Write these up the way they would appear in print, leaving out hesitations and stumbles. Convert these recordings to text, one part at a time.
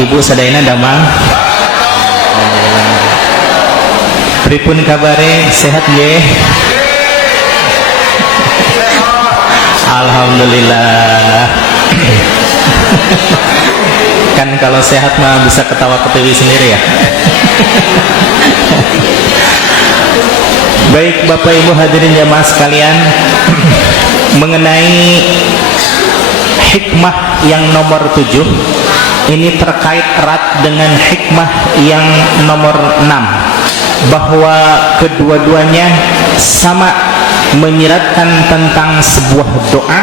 ibu sadayana damang. Pripun kabare, sehat nggih? Alhamdulillah. Kan kalau sehat mah bisa ketawa ketiwi sendiri ya. Baik Bapak Ibu hadirin jamaah sekalian, mengenai hikmah yang nomor 7 ini terkait erat dengan hikmah yang nomor 6, bahwa kedua-duanya sama menyiratkan tentang sebuah doa,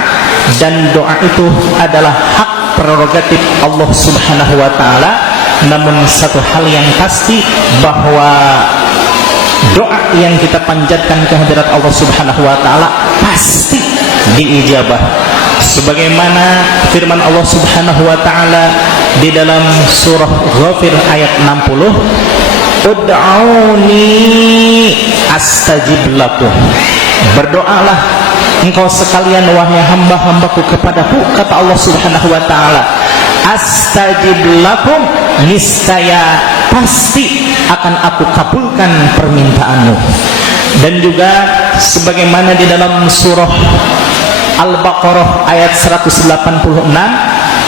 dan doa itu adalah hak prerogatif Allah Subhanahu wa taala. Namun satu hal yang pasti, bahwa doa yang kita panjatkan ke hadirat Allah Subhanahu wa taala pasti diijabah, sebagaimana firman Allah Subhanahu wa taala di dalam surah Ghafir ayat 60, ud'auni astajib lakum, berdoalah engkau sekalian wahai hamba-hambaku kepadaku, kata Allah Subhanahu wa taala, astajib lakum, niscaya pasti akan aku kabulkan permintaanmu. Dan juga sebagaimana di dalam surah Al-Baqarah ayat 186,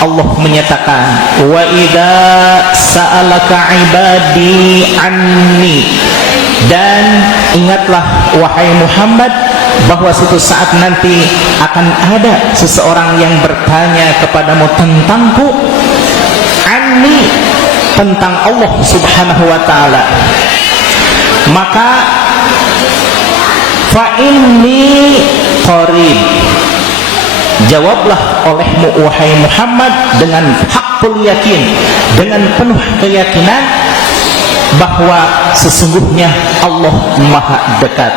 Allah menyatakan, wa idza sa'alaka ibadi anni, dan ingatlah wahai Muhammad bahwa suatu saat nanti akan ada seseorang yang bertanya kepadamu tentangku, anni, tentang Allah Subhanahu wa taala, maka fa inni qarib, jawablah olehmu wahai Muhammad dengan hakul yakin, dengan penuh keyakinan bahwa sesungguhnya Allah maha dekat.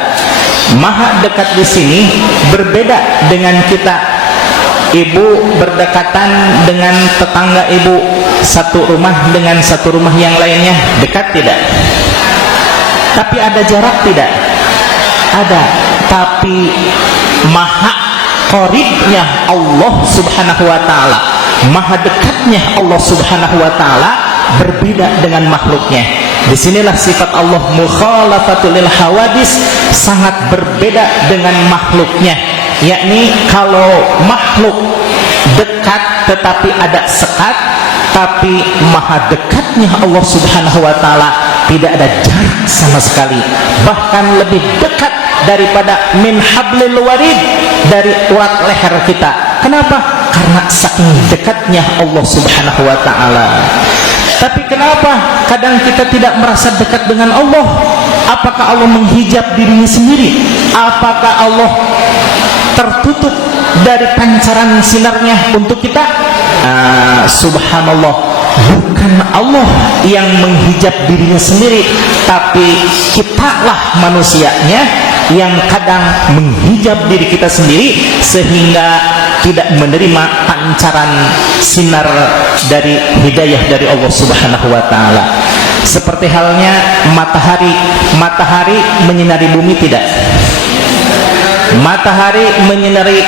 Maha dekat di sini berbeda dengan kita. Ibu berdekatan dengan tetangga ibu, satu rumah dengan satu rumah yang lainnya, dekat tidak? Tapi ada jarak tidak? Ada. Tapi maha qaribnya Allah Subhanahu wa taala, maha dekatnya Allah Subhanahu wa taala berbeda dengan makhluknya. Disinilah sifat Allah mukhalafatul lil hawadis, sangat berbeda dengan makhluknya. Yakni kalau makhluk dekat tetapi ada sekat, tapi maha dekatnya Allah Subhanahu wa taala tidak ada jarak sama sekali, bahkan lebih dekat daripada min hablil warid, dari urat leher kita. Kenapa? Karena saking dekatnya Allah Subhanahu wa taala. Tapi kenapa kadang kita tidak merasa dekat dengan Allah? Apakah Allah menghijab dirinya sendiri? Apakah Allah tertutup dari pancaran sinarnya untuk kita? Subhanallah, bukan Allah yang menghijab dirinya sendiri, tapi kitalah manusianya yang kadang menghijab diri kita sendiri sehingga tidak menerima pancaran sinar dari hidayah dari Allah Subhanahu wa taala. Seperti halnya matahari. Matahari menyinari bumi tidak? Matahari menyinari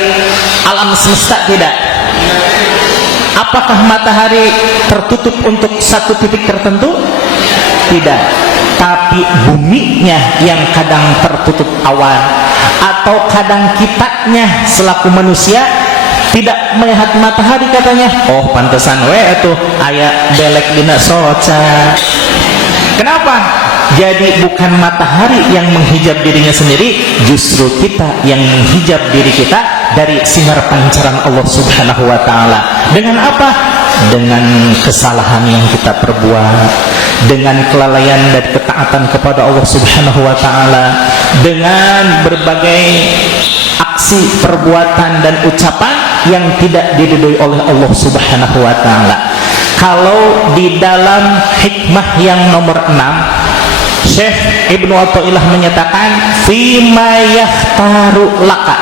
alam semesta tidak? Apakah matahari tertutup untuk satu titik tertentu? Tidak. Tapi buminya yang kadang tertutup awan, atau kadang kitanya selaku manusia tidak melihat matahari, katanya, oh pantesan we atuh aya belek dina soca. Kenapa? Jadi bukan matahari yang menghijab dirinya sendiri, justru kita yang menghijab diri kita dari sinar pancaran Allah Subhanahu wa taala. Dengan apa? Dengan kesalahan yang kita perbuat, dengan kelalaian dan ketaatan kepada Allah Subhanahu wa taala, dengan berbagai aksi, perbuatan dan ucapan yang tidak diridhoi oleh Allah Subhanahu wa taala. Kalau di dalam hikmah yang nomor 6, Syekh Ibnu Athaillah menyatakan, fima yahtaru laka,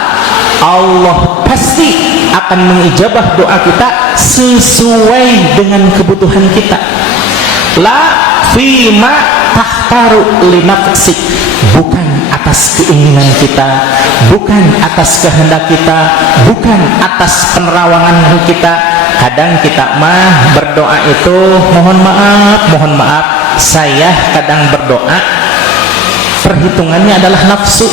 Allah pasti akan mengijabah doa kita sesuai dengan kebutuhan kita. La fima tahtaru li nafsik, bukan atas keinginan kita, bukan atas kehendak kita, bukan atas penerawangan kita, kadang kita mah berdoa itu mohon maaf, saya kadang berdoa perhitungannya adalah nafsu.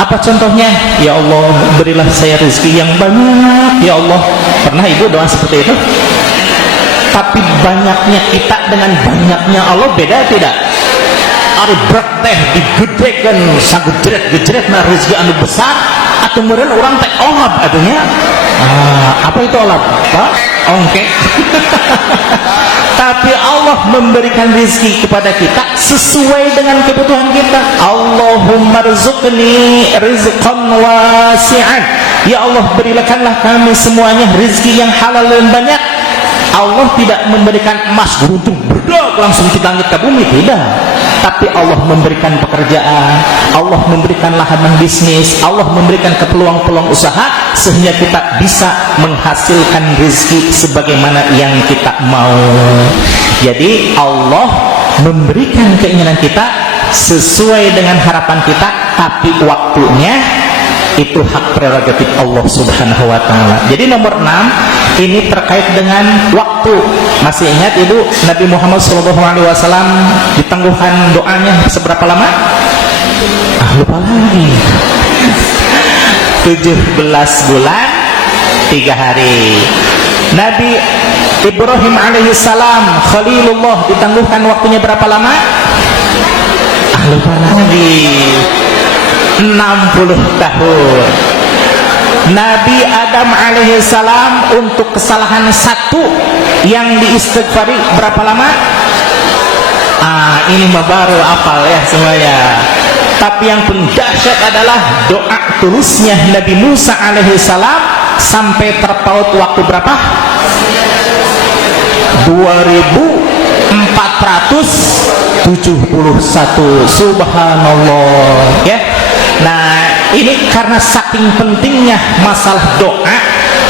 Apa contohnya? Ya Allah, berilah saya rezeki yang banyak, ya Allah. Pernah ibu doa seperti itu? Tapi banyaknya kita dengan banyaknya Allah beda tidak? Ari berat teh digedekan sagedret-gedret na rezeki anu besar atau meureun urang teh olab atunya. Apa itu olab? Pak? Ongke. Tapi Allah memberikan rezeki kepada kita sesuai dengan kebutuhan kita. Allahumma rzuqni rizqan wasi'an. Ya Allah, berikanlah kami semuanya rezeki yang halal dan banyak. Allah tidak memberikan emas beruntung berdak langsung ke langit ke bumi, tidak. Tapi Allah memberikan pekerjaan, Allah memberikan lahan bisnis, Allah memberikan peluang-peluang usaha sehingga kita bisa menghasilkan rezeki sebagaimana yang kita mau. Jadi Allah memberikan keinginan kita sesuai dengan harapan kita, tapi waktunya itu hak prerogatif Allah Subhanahu wa taala. Jadi nomor 6 ini terkait dengan waktu. Masih ingat Ibu Nabi Muhammad SAW ditangguhkan doanya seberapa lama? Lupa lagi. 17 bulan 3 hari. Nabi Ibrahim alaihissalam Khalilullah ditangguhkan waktunya berapa lama? Lupa lagi. 60 tahun. Nabi Adam alaihissalam untuk kesalahan satu yang diistighfari berapa lama? Ini mah baru apal ya semuanya. Tapi yang dahsyat adalah doa tulusnya Nabi Musa alaihissalam sampai terpaut waktu berapa? 2471. Subhanallah ya. Nah, ini karena saking pentingnya masalah doa,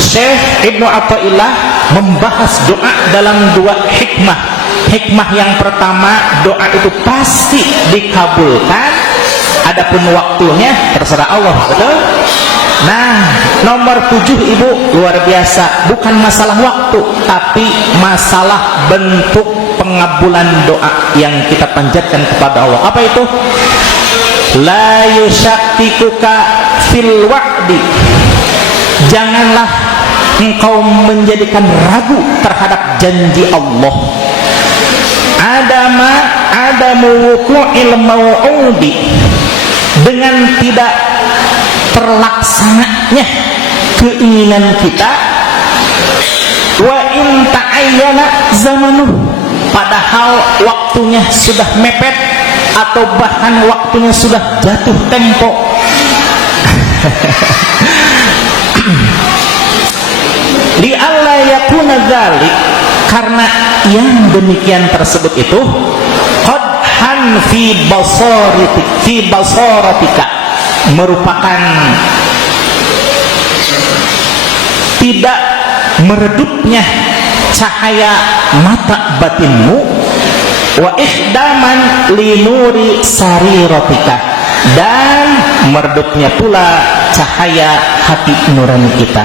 Syekh Ibnu Athaillah membahas doa dalam 2 hikmah. Hikmah yang pertama, doa itu pasti dikabulkan, adapun waktunya terserah Allah, betul? Nah, nomor 7 Ibu, luar biasa, bukan masalah waktu, tapi masalah bentuk pengabulan doa yang kita panjatkan kepada Allah. Apa itu? La yushakkikuka fil wa'di. Janganlah engkau menjadikan ragu terhadap janji Allah. Adamu wuqu'il mau'udi, dengan tidak terlaksananya keinginan kita. Wa in ta'ayyana zamanuh, padahal waktunya sudah mepet atau bahkan waktunya sudah jatuh tempo. Li alla yakuna dzalik, karena yang demikian tersebut itu qadhan fi basaratika, merupakan tidak meredupnya cahaya mata batinmu, wa ihdaman linuri sariratika, dan meredupnya pula cahaya hati nurani kita.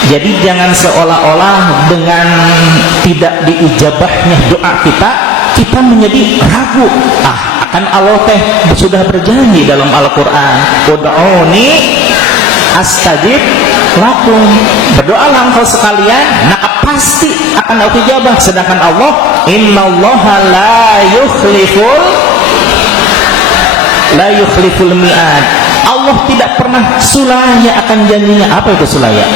Jadi jangan seolah-olah dengan tidak diijabahnya doa kita menjadi ragu. Akan Allah teh sudah berjanji dalam Al-Qur'an, ud'uni astajib lakum, berdoalah engkau sekalian, maka pasti akan aku jawab. Sedangkan Allah, innallaha la yukhliful mi'ad, Allah tidak pernah sulaya akan janjinya. Apa itu sulaya?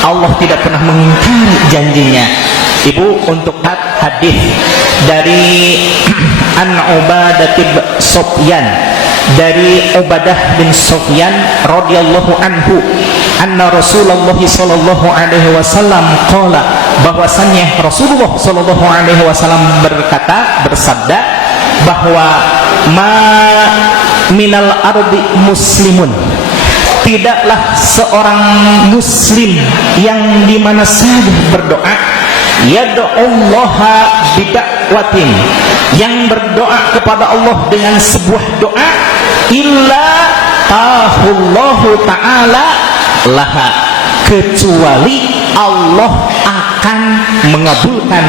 Allah tidak pernah mengingkari janjinya. Ibu, untuk hadis dari An Ubadah bin Sufyan, dari Ubadah bin Sufyan radhiyallahu anhu, anna Rasulullah sallallahu alaihi wasallam qala, bahwasannya Rasulullah sallallahu alaihi wasallam bersabda bahwa ma minal ardi muslimun, tidaklah seorang muslim yang dimana saja berdoa, yad'ullaha bida'watin, yang berdoa kepada Allah dengan sebuah doa, illa tahullahu ta'ala laha, kecuali Allah akan mengabulkan